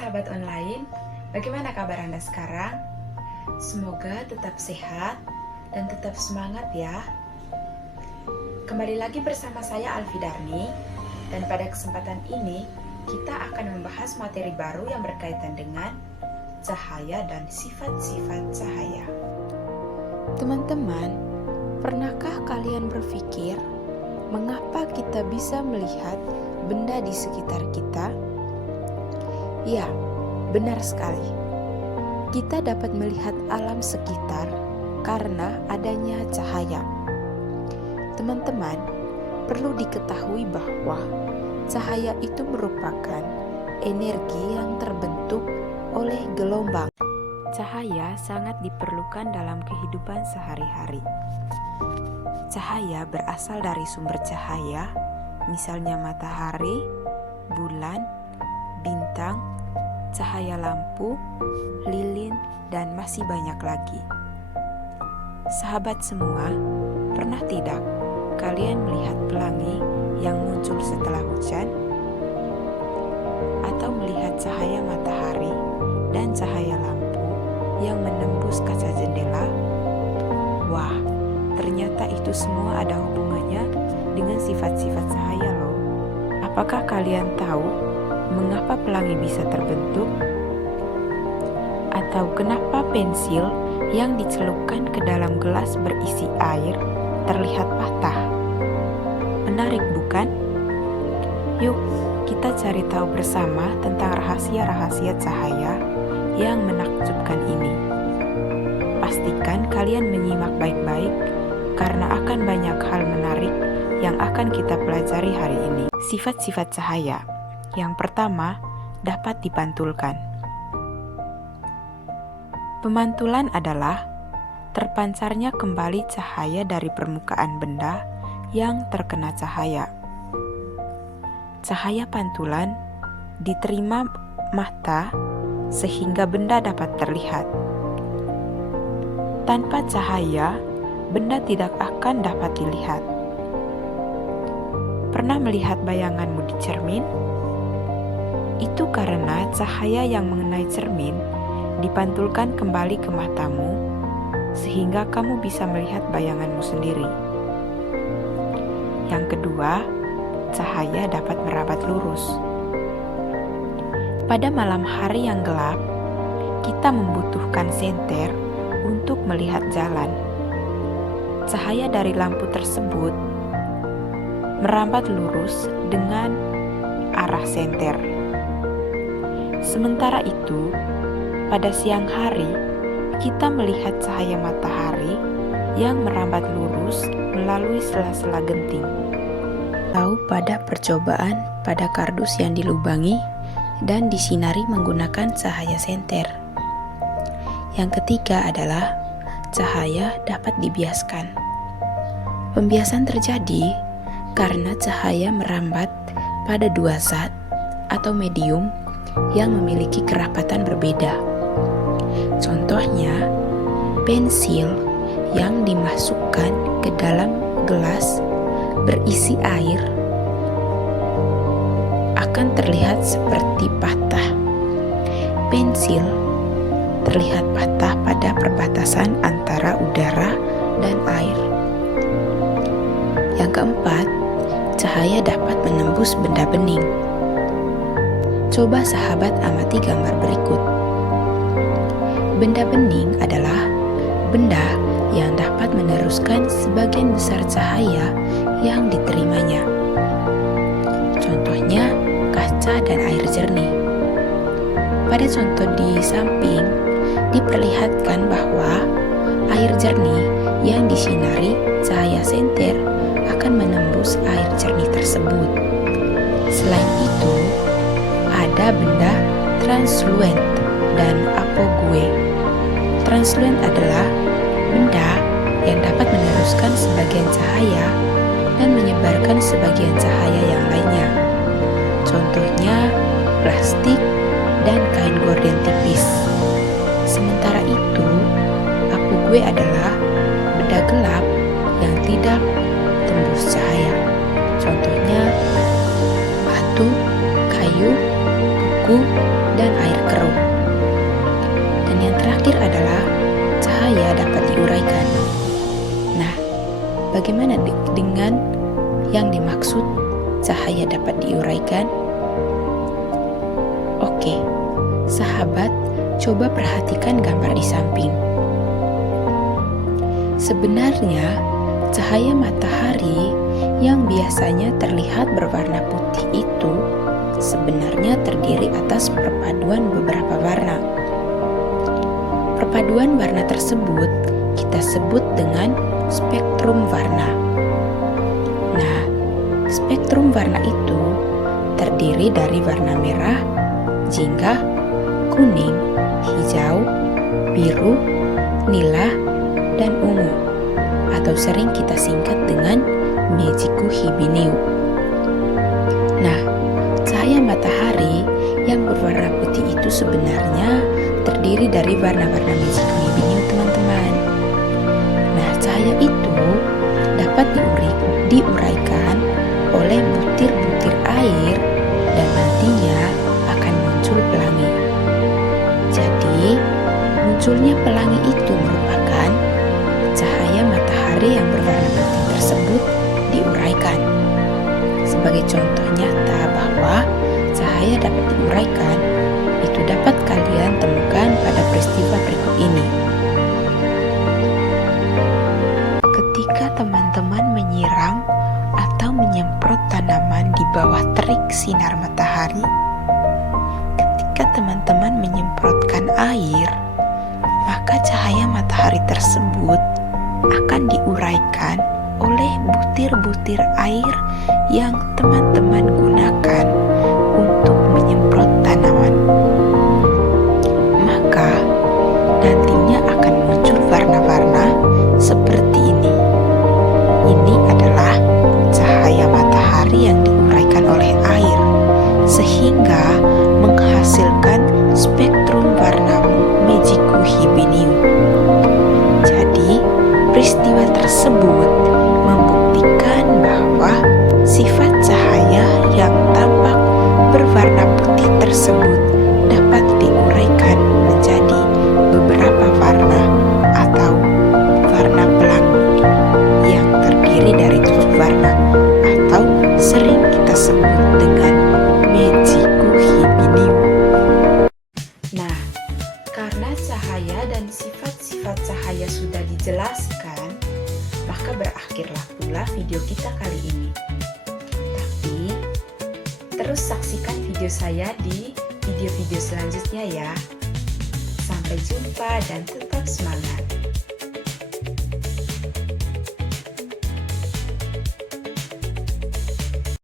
sahabat online, bagaimana kabar Anda sekarang? Semoga tetap sehat dan tetap semangat ya. Kembali lagi bersama saya Alfi Darni, dan pada kesempatan ini kita akan membahas materi baru yang berkaitan dengan cahaya dan sifat-sifat cahaya. Teman-teman, pernahkah kalian berpikir mengapa kita bisa melihat benda di sekitar kita? Ya, benar sekali. Kita dapat melihat alam sekitar karena adanya cahaya. Teman-teman, perlu diketahui bahwa cahaya itu merupakan energi yang terbentuk oleh gelombang. Cahaya sangat diperlukan dalam kehidupan sehari-hari. Cahaya berasal dari sumber cahaya, misalnya matahari, bulan, bintang, cahaya lampu, lilin, dan masih banyak lagi. Sahabat semua, pernah tidak kalian melihat pelangi yang muncul setelah hujan? Atau melihat cahaya matahari dan cahaya lampu yang menembus kaca jendela? Wah, ternyata itu semua ada hubungannya dengan sifat-sifat cahaya loh. Apakah kalian tahu mengapa pelangi bisa terbentuk? Atau kenapa pensil yang dicelupkan ke dalam gelas berisi air terlihat patah? Menarik bukan? Yuk, kita cari tahu bersama tentang rahasia-rahasia cahaya yang menakjubkan ini. Pastikan kalian menyimak baik-baik karena akan banyak hal menarik yang akan kita pelajari hari ini. Sifat-sifat cahaya. Yang pertama, dapat dipantulkan. Pemantulan adalah terpancarnya kembali cahaya dari permukaan benda yang terkena cahaya. Cahaya pantulan diterima mata sehingga benda dapat terlihat. Tanpa cahaya, benda tidak akan dapat dilihat. Pernah melihat bayanganmu di cermin? Itu karena cahaya yang mengenai cermin dipantulkan kembali ke matamu sehingga kamu bisa melihat bayanganmu sendiri. Yang kedua, cahaya dapat merabat lurus. Pada malam hari yang gelap, kita membutuhkan senter untuk melihat jalan. Cahaya dari lampu tersebut merambat lurus dengan arah senter. Sementara itu, pada siang hari, kita melihat cahaya matahari yang merambat lurus melalui sela-sela genting. Atau pada percobaan pada kardus yang dilubangi dan disinari menggunakan cahaya senter. Yang ketiga adalah cahaya dapat dibiaskan. Pembiasan terjadi karena cahaya merambat pada dua zat atau medium yang memiliki kerapatan berbeda. Contohnya, pensil yang dimasukkan ke dalam gelas berisi air akan terlihat seperti patah. Pensil terlihat patah pada perbatasan antara udara dan air. Yang keempat, cahaya dapat menembus benda bening. Coba sahabat amati gambar berikut. Benda bening adalah benda yang dapat meneruskan sebagian besar cahaya yang diterimanya. Contohnya, kaca dan air jernih. Pada contoh di samping, diperlihatkan bahwa air jernih yang disinari cahaya senter akan menembus air jernih tersebut. Selain itu, ada benda transluent dan apogue. Transluent adalah benda yang dapat meneruskan sebagian cahaya dan menyebarkan sebagian cahaya yang lainnya. Contohnya plastik dan kain gorden tipis. Sementara itu, apogue adalah benda gelap yang tidak tembus cahaya. Contohnya batu, kayu, buku, dan air bagaimana dengan yang dimaksud cahaya dapat diuraikan? Oke, sahabat, coba perhatikan gambar di samping. Sebenarnya, cahaya matahari yang biasanya terlihat berwarna putih itu sebenarnya terdiri atas perpaduan beberapa warna. Perpaduan warna tersebut kita sebut dengan spektrum warna. Nah, spektrum warna itu terdiri dari warna merah, jingga, kuning, hijau, biru, nila, dan ungu, atau sering kita singkat dengan Meiji-ku Hibiniu. Nah, cahaya matahari yang berwarna putih itu sebenarnya terdiri dari warna-warna Meiji-ku Hibiniu, teman-teman. Nah, cahaya itu dapat diuraikan oleh butir-butir air dan nantinya akan muncul pelangi. Jadi, munculnya pelangi itu merupakan cahaya matahari yang berwarna putih tersebut diuraikan. Sebagai contoh nyata bahwa cahaya dapat diuraikan, itu dapat kalian temukan pada peristiwa berikut ini. Ketika teman-teman menyiram atau menyemprot tanaman di bawah terik sinar matahari, ketika teman-teman menyemprotkan air, maka cahaya matahari tersebut akan diuraikan oleh butir-butir air yang teman-teman gunakan untuk menyemprot tanaman. Maka nantinya akan muncul warna-warna seperti ini. Ini adalah cahaya matahari yang diuraikan oleh air, sehingga menghasilkan spektrum warna Meiji-ku Hibiniu. Jadi, peristiwa tersebut membuktikan bahwa sifat cahaya yang tampak berwarna putih tersebut dapat diuraikan menjadi beberapa warna atau warna pelangi yang terdiri dari 7 warna atau sering kita sebut dengan Meiji-ku Hibiniu. Nah, karena cahaya dan sifat-sifat cahaya sudah dijelaskan, maka berakhirlah pula video kita kali ini. Tapi, terus saksikan video saya di video-video selanjutnya ya. Sampai jumpa dan tetap semangat.